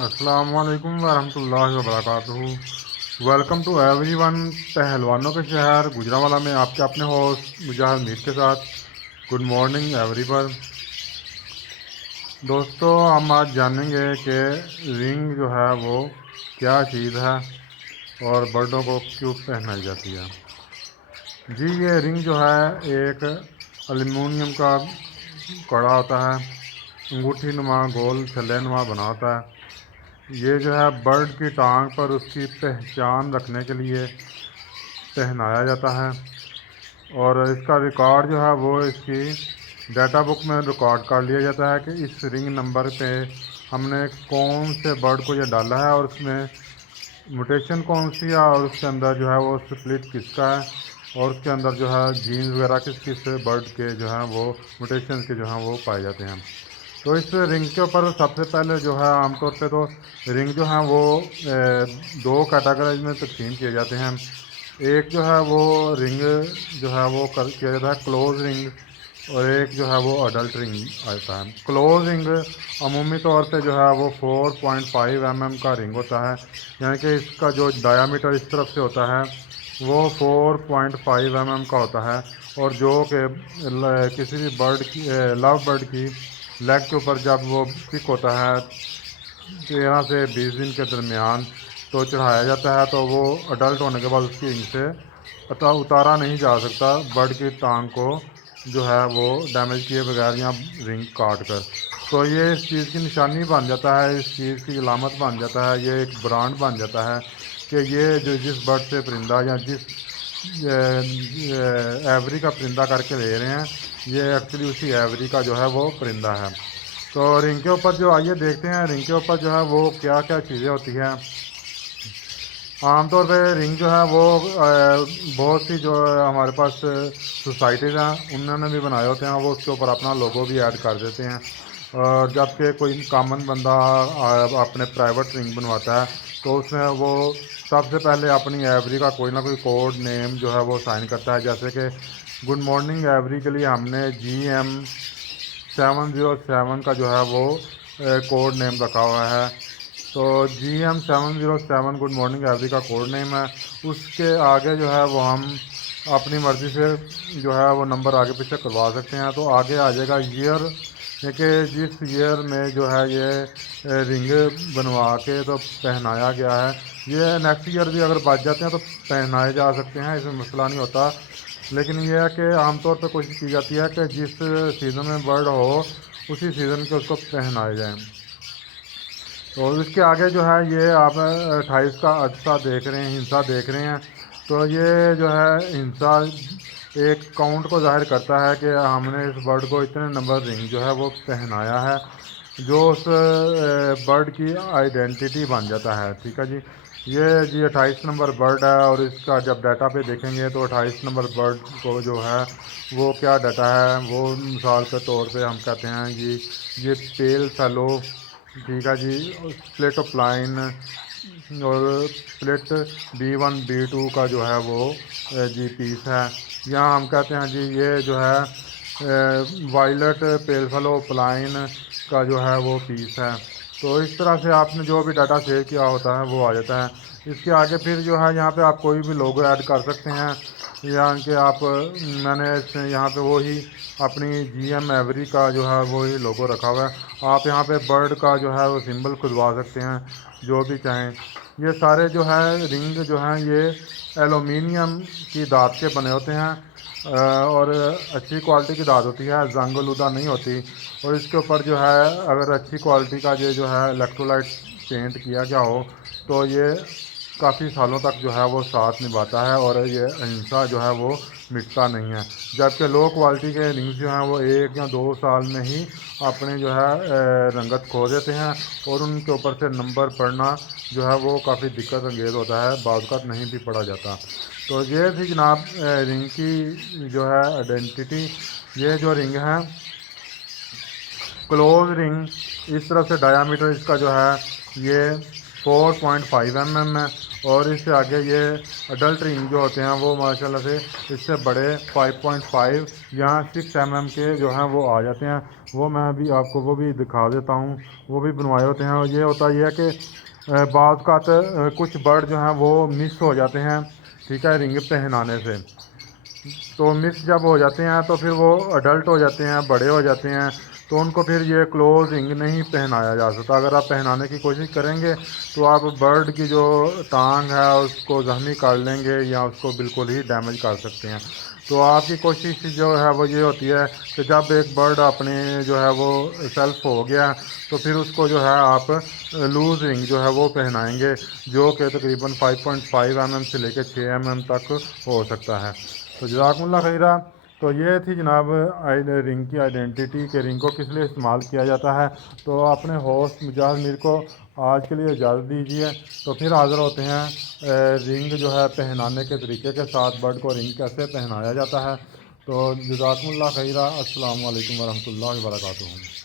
السلام علیکم ورحمۃ اللہ وبرکاتہ۔ ویلکم ٹو ایوری ون، پہلوانوں کے شہر گوجرانوالہ میں آپ کے اپنے ہوسٹ مجاہد میر کے ساتھ گڈ مارننگ ایوری ون۔ دوستو، ہم آج جانیں گے کہ رنگ جو ہے وہ کیا چیز ہے اور برڈوں کو کیوں پہنائی جاتی ہے۔ جی، یہ رنگ جو ہے ایک ایلومینیم کا کڑا ہوتا ہے، انگوٹھی نما گول چھلے نما بنا ہوتا ہے۔ یہ جو ہے برڈ کی ٹانگ پر اس کی پہچان رکھنے کے لیے پہنایا جاتا ہے، اور اس کا ریکارڈ جو ہے وہ اس کی ڈیٹا بک میں ریکارڈ کر لیا جاتا ہے کہ اس رنگ نمبر پہ ہم نے کون سے برڈ کو یہ ڈالا ہے اور اس میں موٹیشن کون سی ہے، اور اس کے اندر جو ہے وہ سپلٹ کس کا ہے، اور اس کے اندر جو ہے جینز وغیرہ کس برڈ کے جو ہیں وہ موٹیشن کے جو ہیں وہ پائے جاتے ہیں۔ تو اس رنگ کے اوپر سب سے پہلے جو ہے عام طور پہ تو رنگ جو ہیں وہ دو کیٹاگریز میں تقسیم کیے جاتے ہیں۔ ایک جو ہے وہ رنگ جو ہے وہ کیا جاتا ہے کلوز رنگ، اور ایک جو ہے وہ اڈلٹ رنگ آتا ہے۔ کلوز رنگ عمومی طور پہ جو ہے وہ 4.5 mm کا رنگ ہوتا ہے، یعنی کہ اس کا جو ڈایامیٹر اس طرف سے ہوتا ہے وہ 4.5 mm کا ہوتا ہے، اور جو کہ کسی بھی برڈ کی لو برڈ کی لیگ کے اوپر جب وہ پک ہوتا ہے 13 سے 20 دن کے درمیان تو چڑھایا جاتا ہے، تو وہ اڈلٹ ہونے کے بعد اس کی رنگ سے اتارا نہیں جا سکتا برڈ کی ٹانگ کو جو ہے وہ ڈیمیج کیے بغیر یا رنگ کاٹ کر۔ تو یہ اس چیز کی نشانی بن جاتا ہے، اس چیز کی علامت بن جاتا ہے، یہ ایک برانڈ بن جاتا ہے کہ یہ جو جس برڈ سے پرندہ یا جس ایوری کا پرندہ کر کے لے رہے ہیں، یہ ایکچولی اسی ایوری کا جو ہے وہ پرندہ ہے۔ تو رنگ کے اوپر جو آئیے دیکھتے ہیں رنگ کے اوپر جو ہے وہ کیا کیا چیزیں ہوتی ہیں۔ عام طور پہ رنگ جو ہے وہ بہت سی جو ہمارے پاس سوسائٹیز ہیں انہوں نے بھی بنائے ہوتے ہیں، وہ اس کے اوپر اپنا لوگو بھی ایڈ کر دیتے ہیں، اور جب کہ کوئی کامن بندہ اپنے پرائیویٹ رنگ بنواتا ہے تو اس میں وہ سب سے پہلے اپنی ایوری کا کوئی نہ کوئی کوڈ نیم جو ہے وہ سائن کرتا ہے، جیسے کہ گڈ مارننگ ایوری کے لیے ہم نے GM707 کا جو ہے وہ کوڈ نیم رکھا ہوا ہے۔ تو GM707 گڈ مارننگ ایوری کا کوڈ نیم ہے۔ اس کے آگے جو ہے وہ ہم اپنی مرضی سے جو ہے وہ نمبر آگے پیچھے کروا سکتے ہیں، تو آگے آ جائے گا ایئر، کہ جس ایئر میں جو ہے یہ رنگ بنوا کے تو پہنایا گیا ہے۔ یہ نیکسٹ ایئر بھی اگر بچ جاتے ہیں تو پہنائے جا سکتے ہیں، اس میں مسئلہ نہیں ہوتا، لیکن یہ ہے کہ عام طور پہ کوشش کی جاتی ہے کہ جس سیزن میں برڈ ہو اسی سیزن کے اس کو پہنائے جائیں۔ تو اس کے آگے جو ہے یہ آپ 28 کا عدسہ دیکھ رہے ہیں، ہنسا دیکھ رہے ہیں، تو یہ جو ہے ہنسا ایک کاؤنٹ کو ظاہر کرتا ہے کہ ہم نے اس برڈ کو اتنے نمبر رنگ جو ہے وہ پہنایا ہے، جو اس برڈ کی آئیڈینٹی بن جاتا ہے۔ ٹھیک ہے جی، یہ جی 28 نمبر برڈ ہے، اور اس کا جب ڈیٹا پہ دیکھیں گے تو 28 نمبر برڈ کو جو ہے وہ کیا ڈیٹا ہے، وہ مثال کے طور پہ ہم کہتے ہیں جی یہ پیل فیلو، ٹھیک ہے جی، سپلٹ آف لائن اور سپلٹ B1 B2 کا جو ہے وہ جی پیس ہے۔ یہاں ہم کہتے ہیں جی یہ جو ہے وائلٹ پیل فیلو پلائن کا جو ہے وہ پیس ہے۔ تو اس طرح سے آپ نے جو بھی ڈاٹا سیو کیا ہوتا ہے وہ آ جاتا ہے۔ اس کے آگے پھر جو ہے یہاں پہ آپ کوئی بھی لوگو ایڈ کر سکتے ہیں، یعنی کہ آپ میں نے یہاں پہ وہی اپنی GM ایوری کا جو ہے وہی لوگو رکھا ہوا ہے۔ آپ یہاں پہ برڈ کا جو ہے وہ سمبل کھدوا سکتے ہیں جو بھی چاہیں۔ یہ سارے جو ہے رنگ جو ہیں یہ ایلومینیم کی دھات کے بنے ہوتے ہیں، اور اچھی کوالٹی کی دھات ہوتی ہے، زنگ آلودہ نہیں ہوتی، اور اس کے اوپر جو ہے اگر اچھی کوالٹی کا یہ جو ہے الیکٹرولائٹ پینٹ کیا گیا ہو تو یہ کافی سالوں تک جو ہے وہ ساتھ نبھاتا ہے، اور یہ ہنسا جو ہے وہ مٹتا نہیں ہے، جبکہ لو کوالٹی کے رنگز جو ہیں وہ 1 یا 2 سال میں ہی اپنے جو ہے رنگت کھو دیتے ہیں، اور ان کے اوپر سے نمبر پڑھنا جو ہے وہ کافی دقت انگیز ہوتا ہے، بعض اوقات نہیں بھی پڑھا جاتا۔ تو یہ تھی جناب رنگ کی جو ہے آئیڈینٹی۔ یہ جو رنگ ہے کلوز رنگ، اس طرف سے ڈایامیٹر اس کا جو ہے یہ 4.5 mm ہے، اور اس سے آگے یہ اڈلٹ رنگ جو ہوتے ہیں وہ ماشاءاللہ سے اس سے بڑے 5.5 یا 6 mm کے جو ہیں وہ آ جاتے ہیں۔ وہ میں بھی آپ کو وہ بھی دکھا دیتا ہوں، وہ بھی بنوائے ہوتے ہیں۔ اور یہ ہوتا یہ ہے کہ بعض اوقات کچھ برڈ جو ہیں وہ مس ہو جاتے ہیں، ٹھیک ہے، رنگ پہنانے سے۔ تو مس جب ہو جاتے ہیں تو پھر وہ اڈلٹ ہو جاتے ہیں، بڑے ہو جاتے ہیں، تو ان کو پھر یہ کلوز رنگ نہیں پہنایا جا سکتا۔ اگر آپ پہنانے کی کوشش کریں گے تو آپ برڈ کی جو ٹانگ ہے اس کو زخمی کر لیں گے یا اس کو بالکل ہی ڈیمیج کر سکتے ہیں۔ تو آپ کی کوشش جو ہے وہ یہ ہوتی ہے کہ جب ایک برڈ اپنے جو ہے وہ سیلف ہو گیا تو پھر اس کو جو ہے آپ لوز رنگ جو ہے وہ پہنائیں گے، جو کہ تقریباً 5.5 mm سے لے کے 6 mm تک ہو سکتا ہے۔ تو جزاکم اللہ خیرہ۔ تو یہ تھی جناب رنگ کی آئیڈینٹی کہ رنگ کو کس لیے استعمال کیا جاتا ہے۔ تو اپنے ہوسٹ مجاز میر کو آج کے لیے اجازت دیجیے، تو پھر حاضر ہوتے ہیں رنگ جو ہے پہنانے کے طریقے کے ساتھ، برڈ کو رنگ کیسے پہنایا جاتا ہے۔ تو جزاکم اللہ خیرہ۔ السلام علیکم ورحمۃ اللہ وبرکاتہ۔